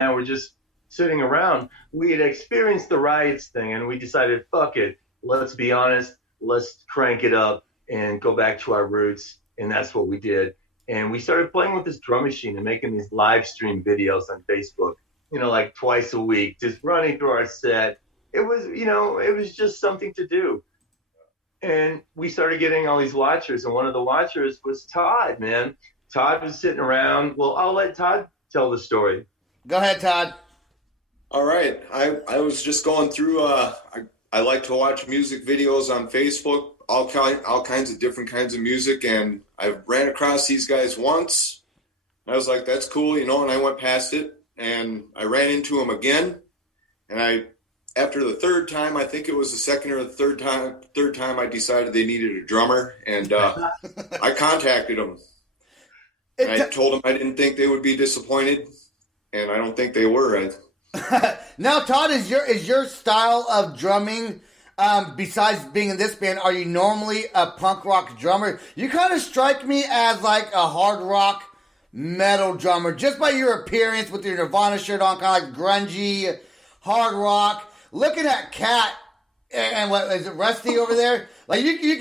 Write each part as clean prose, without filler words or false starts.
now we're just sitting around. We had experienced the riots thing, and we decided, fuck it, let's be honest, let's crank it up and go back to our roots, and that's what we did. And we started playing with this drum machine and making these live stream videos on Facebook, like twice a week, just running through our set. It was just something to do. And we started getting all these watchers, and one of the watchers was Todd, man. Todd was sitting around. Well, I'll let Todd tell the story. Go ahead, Todd. All right. I was just going through, I like to watch music videos on Facebook, all kinds of different kinds of music, and I ran across these guys once. I was like, that's cool, and I went past it, and I ran into them again, and after the third time, I think it was the second or the third time I decided they needed a drummer, and I contacted them. And I told them I didn't think they would be disappointed, and I don't think they were. Now, Todd, is your style of drumming, besides being in this band, are you normally a punk rock drummer? You kind of strike me as like a hard rock metal drummer, just by your appearance with your Nirvana shirt on, kind of like grungy, hard rock. Looking at Kat and what is it, Rusty over there? Like you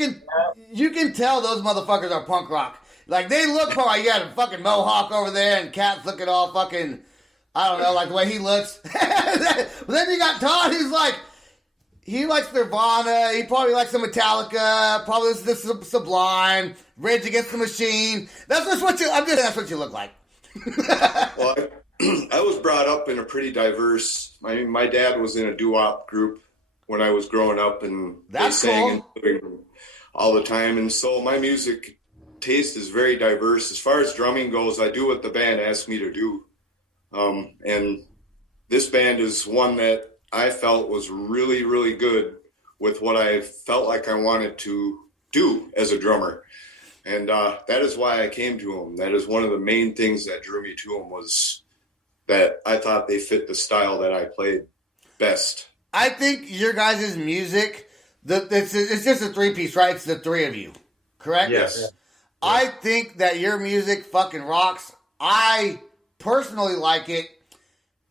can tell those motherfuckers are punk rock. Like they look like you got a fucking mohawk over there, and Kat's looking all fucking, I don't know, like the way he looks. But then you got Todd, who's like, he likes Nirvana, he probably likes some Metallica, probably listens to Sublime, Rage Against the Machine. That's what you look like. Well, I was brought up in a pretty diverse. My dad was in a doo-wop group when I was growing up, and they sang cool. all the time. And so my music taste is very diverse. As far as drumming goes, I do what the band asks me to do. And this band is one that I felt was really, really good with what I felt like I wanted to do as a drummer. And that is why I came to them. That is one of the main things that drew me to them, was that I thought they fit the style that I played best. I think your guys' music, it's just a three-piece, right? It's the three of you, correct? Yes. Yeah. I think that your music fucking rocks. I personally like it.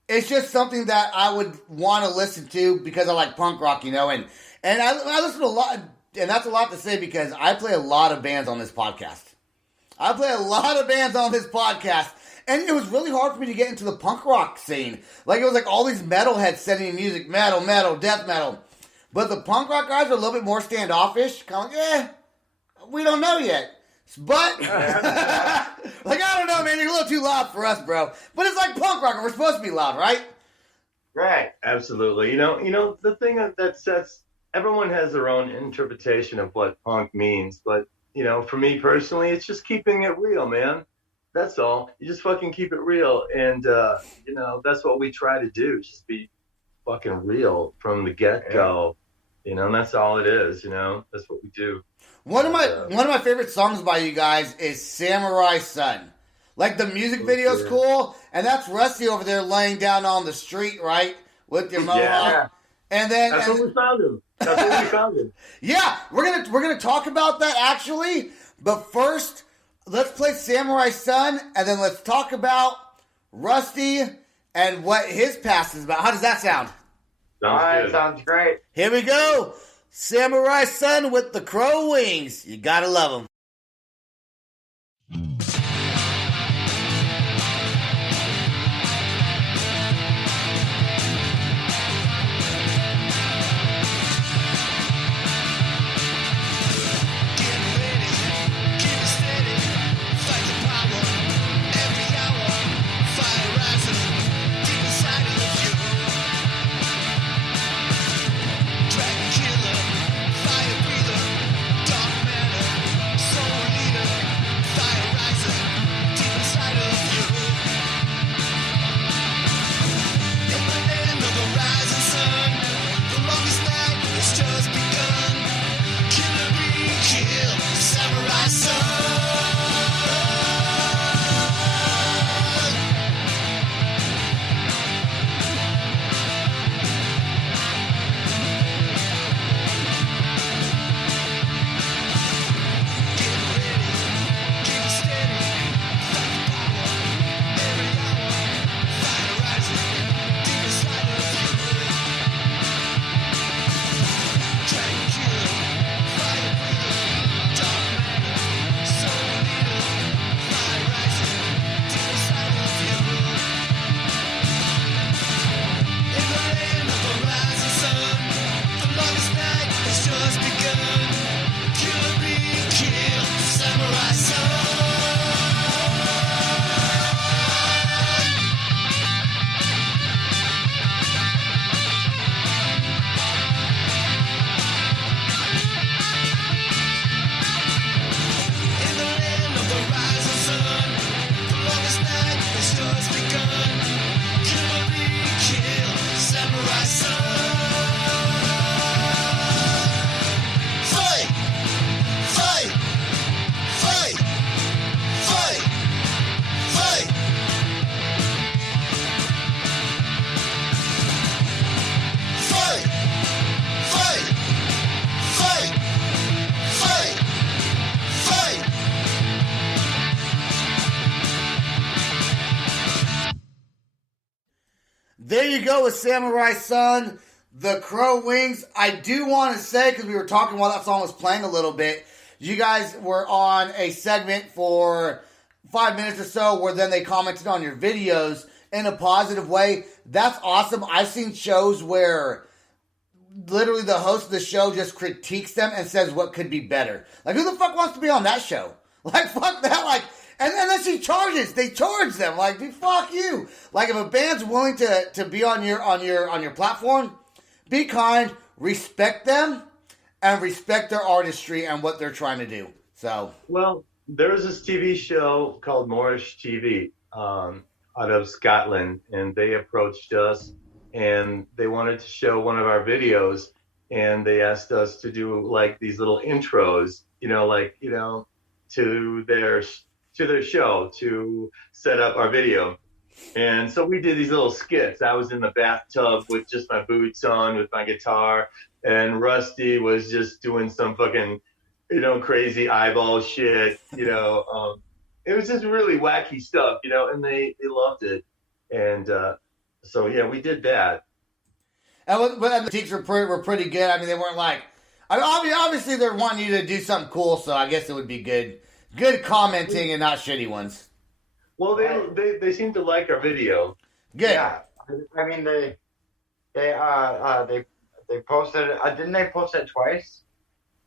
It's just something that I would want to listen to because I like punk rock, and I listen to a lot, and that's a lot to say because I play a lot of bands on this podcast. And it was really hard for me to get into the punk rock scene. Like, it was like all these metalheads sending me music, metal, death metal. But the punk rock guys are a little bit more standoffish. Kind of like, we don't know yet. But, like, I don't know, man, you're a little too loud for us, bro. But it's like punk rock, we're supposed to be loud, right? Right, absolutely. The thing that sets, everyone has their own interpretation of what punk means. But, for me personally, it's just keeping it real, man. That's all. You just fucking keep it real. And, that's what we try to do. Just be fucking real from the get-go. And that's all it is, That's what we do. One of my favorite songs by you guys is Samurai Son. Like, the music video's cool, and that's Rusty over there laying down on the street, right? With your mohawk. Yeah. And then That's what we found him. Yeah, we're gonna talk about that actually. But first, let's play Samurai Son, and then let's talk about Rusty and what his past is about. How does that sound? Sounds great. Here we go. Samurai Son with the crow wings. You gotta love him. Dragon killer, fire breather, dark matter. There you go with Samurai Sun, The Crow Wings. I do want to say, because we were talking while that song was playing a little bit, you guys were on a segment for 5 minutes or so where then they commented on your videos in a positive way. That's awesome. I've seen shows where literally the host of the show just critiques them and says what could be better. Like, who the fuck wants to be on that show? Like, fuck that. Like, and then she charges. They charge them. Like, dude, fuck you. Like, if a band's willing to be on your platform, be kind, respect them, and respect their artistry and what they're trying to do. So, well, there was this TV show called Moorish TV out of Scotland, and they approached us, and they wanted to show one of our videos, and they asked us to do like these little intros, to their show to set up our video. And so we did these little skits. I was in the bathtub with just my boots on with my guitar, and Rusty was just doing some fucking, crazy eyeball shit, it was just really wacky stuff, and they loved it. And so, yeah, we did that. But the critiques were pretty good. I mean, they weren't like, obviously they're wanting you to do something cool, so I guess it would be good commenting and not shitty ones. Well, they seem to like our video. Good. Yeah, I mean they posted. Didn't they post it twice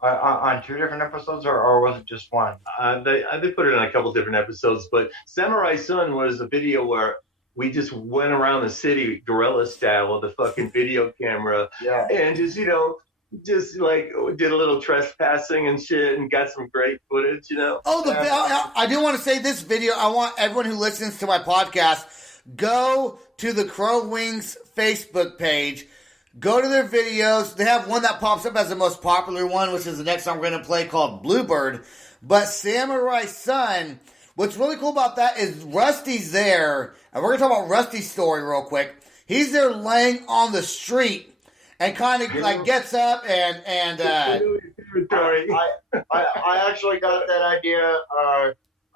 on 2 different episodes, or was it just one? They put it on a couple different episodes, but Samurai Sun was a video where we just went around the city guerrilla style with a fucking video camera, yeah, and just like did a little trespassing and shit, and got some great footage, Oh, I do want to say this video. I want everyone who listens to my podcast, go to the Crow Wings Facebook page, go to their videos. They have one that pops up as the most popular one, which is the next song we're going to play, called Bluebird. But Samurai Sun, what's really cool about that is Rusty's there, and we're going to talk about Rusty's story real quick. He's there laying on the street and kind of like gets up and I actually got that idea.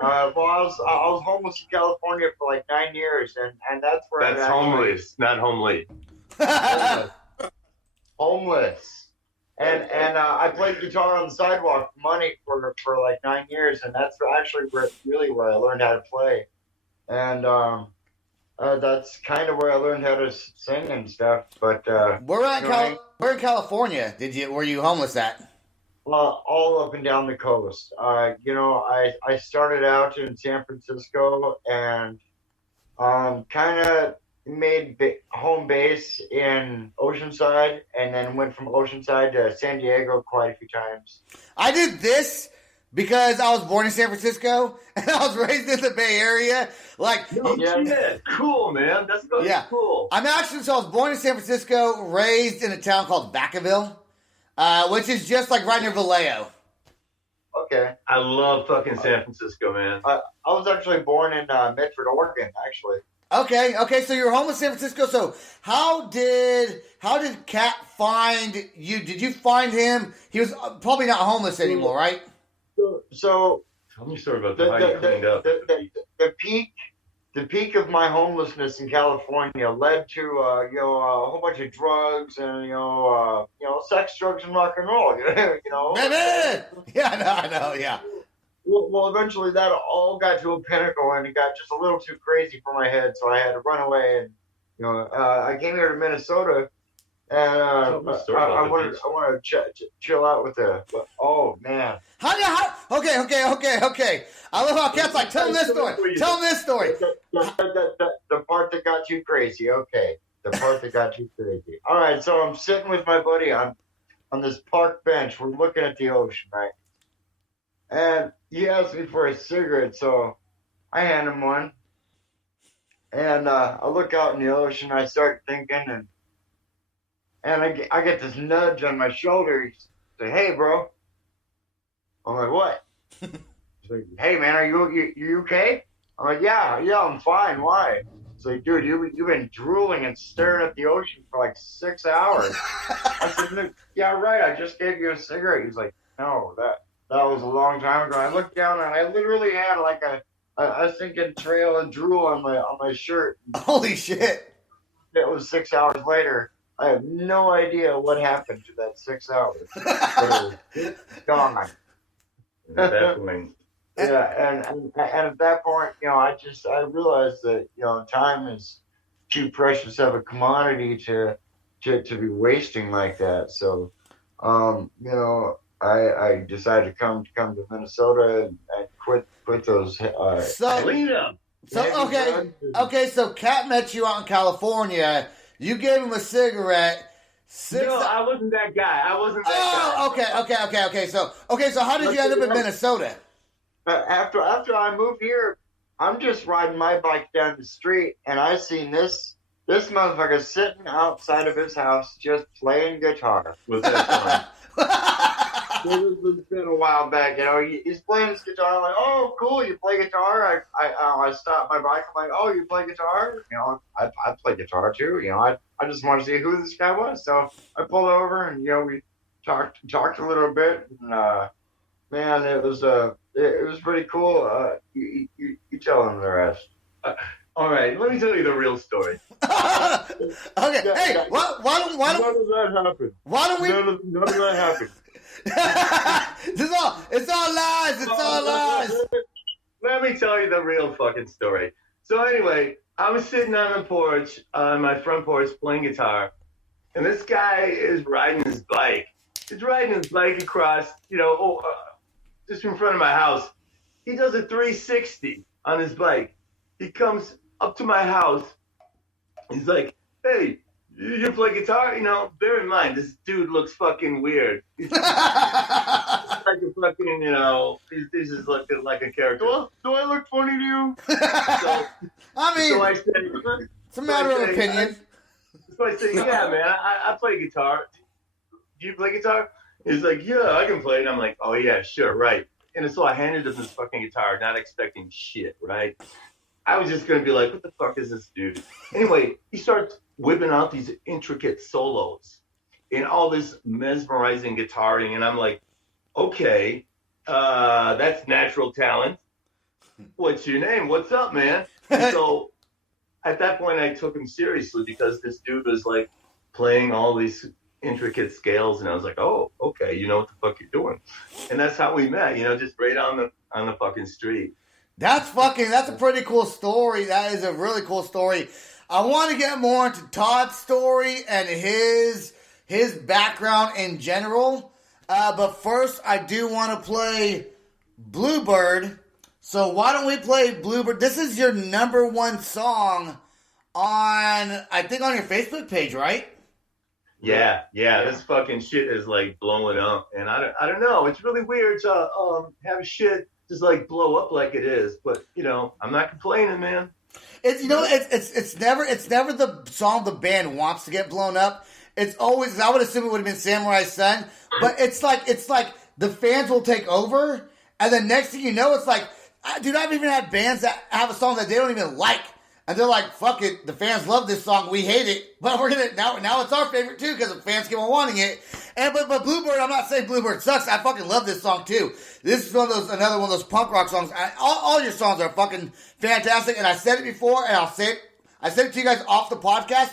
I was homeless in California for like 9 years, and that's where that's homeless, not homely. Homeless, and I played guitar on the sidewalk for money for like 9 years, and that's actually where I learned how to play, and that's kind of where I learned how to sing and stuff. But we're in California. Were you homeless at? Well, all up and down the coast. I started out in San Francisco and kind of made home base in Oceanside, and then went from Oceanside to San Diego quite a few times. I did this because I was born in San Francisco and I was raised in the Bay Area. Like, yeah, cool, man. That's cool. I was born in San Francisco, raised in a town called Vacaville, which is just like right near Vallejo. Okay. I love fucking San Francisco, man. I was actually born in Medford, Oregon, actually. Okay, so you're home in San Francisco. So how did Cat find you? Did you find him? He was probably not homeless anymore, right? So tell me a story about how you cleaned up. The peak of my homelessness in California led to a whole bunch of drugs and sex, drugs, and rock and roll. Baby! Yeah, I know, yeah. Well, eventually that all got to a pinnacle, and it got just a little too crazy for my head, so I had to run away. And I came here to Minnesota, and I want to chill out with the. Oh man! Okay. I love how Cat's like, tell him this story. Tell him this story. The part that got too crazy. Okay, the part that got too crazy. All right, so I'm sitting with my buddy on this park bench. We're looking at the ocean, right? And he asked me for a cigarette, so I hand him one. And I look out in the ocean. I start thinking, and I get this nudge on my shoulder. He said, "Hey, bro." I'm like, "What?" He's like, "Hey, man, are you okay?" I'm like, "Yeah, I'm fine. Why?" He's like, "Dude, you've been drooling and staring at the ocean for like 6 hours." I said, "Yeah, right. I just gave you a cigarette." He's like, "No, that was a long time ago." I looked down and I literally had like a sinking trail of drool on my shirt. Holy shit! it was 6 hours later. I have no idea what happened to that 6 hours. But it was gone. At that point. Yeah, and at that point, I realized that time is too precious of a commodity to be wasting like that. So, I decided to come to Minnesota and quit those. Okay. So Cat met you out in California. You gave him a cigarette. No, I wasn't that guy. Okay. So how did you end up in Minnesota? After I moved here, I'm just riding my bike down the street, and I seen this motherfucker sitting outside of his house just playing guitar. Was that It was been a while back, he's playing his guitar. I'm like, oh, cool, you play guitar? I stopped my bike. I'm like, oh, you play guitar? I play guitar too. I just wanted to see who this guy was. So I pulled over and, we talked a little bit. And, man, it was pretty cool. You tell him the rest. All right, let me tell you the real story. Okay, hey, why don't none of that happened. Why don't we? None of that happened. It's all lies. It's all lies. Let me tell you the real fucking story. So anyway, I was sitting on the porch, on my front porch, playing guitar, and this guy is riding his bike. He's riding his bike across, just in front of my house. He does a 360 on his bike. He comes up to my house. He's like, hey, you play guitar? Bear in mind, this dude looks fucking weird. He's like a fucking, he's just looking like a character. Do I look funny to you? I said, it's a matter of opinion. So I say, yeah, man, I play guitar. Do you play guitar? He's like, yeah, I can play it. I'm like, oh, yeah, sure, right. And so I handed him this fucking guitar, not expecting shit, right? I was just going to be like, what the fuck is this dude? Anyway, he starts whipping out these intricate solos and all this mesmerizing guitaring. And I'm like, okay, that's natural talent. What's your name? What's up, man? And so at that point, I took him seriously because this dude was like playing all these intricate scales. And I was like, oh, okay, you know what the fuck you're doing. And that's how we met, just right on the fucking street. That's a pretty cool story. That is a really cool story. I want to get more into Todd's story and his background in general. But first, I do want to play Bluebird. So why don't we play Bluebird? This is your number one song on your Facebook page, right? Yeah. This fucking shit is like blowing up. And I don't know. It's really weird to have shit just like blow up like it is, but I'm not complaining, man. It's never the song the band wants to get blown up. It's always, I would assume it would have been Samurai's Son, but it's like the fans will take over, and then next thing you know, it's like, dude, I've even had bands that have a song that they don't even like. And they're like, fuck it, the fans love this song, we hate it, but we're gonna, now it's our favorite too, because the fans keep on wanting it. But Bluebird, I'm not saying Bluebird sucks, I fucking love this song too. This is another one of those punk rock songs. All your songs are fucking fantastic, and I said it before, and I said it to you guys off the podcast.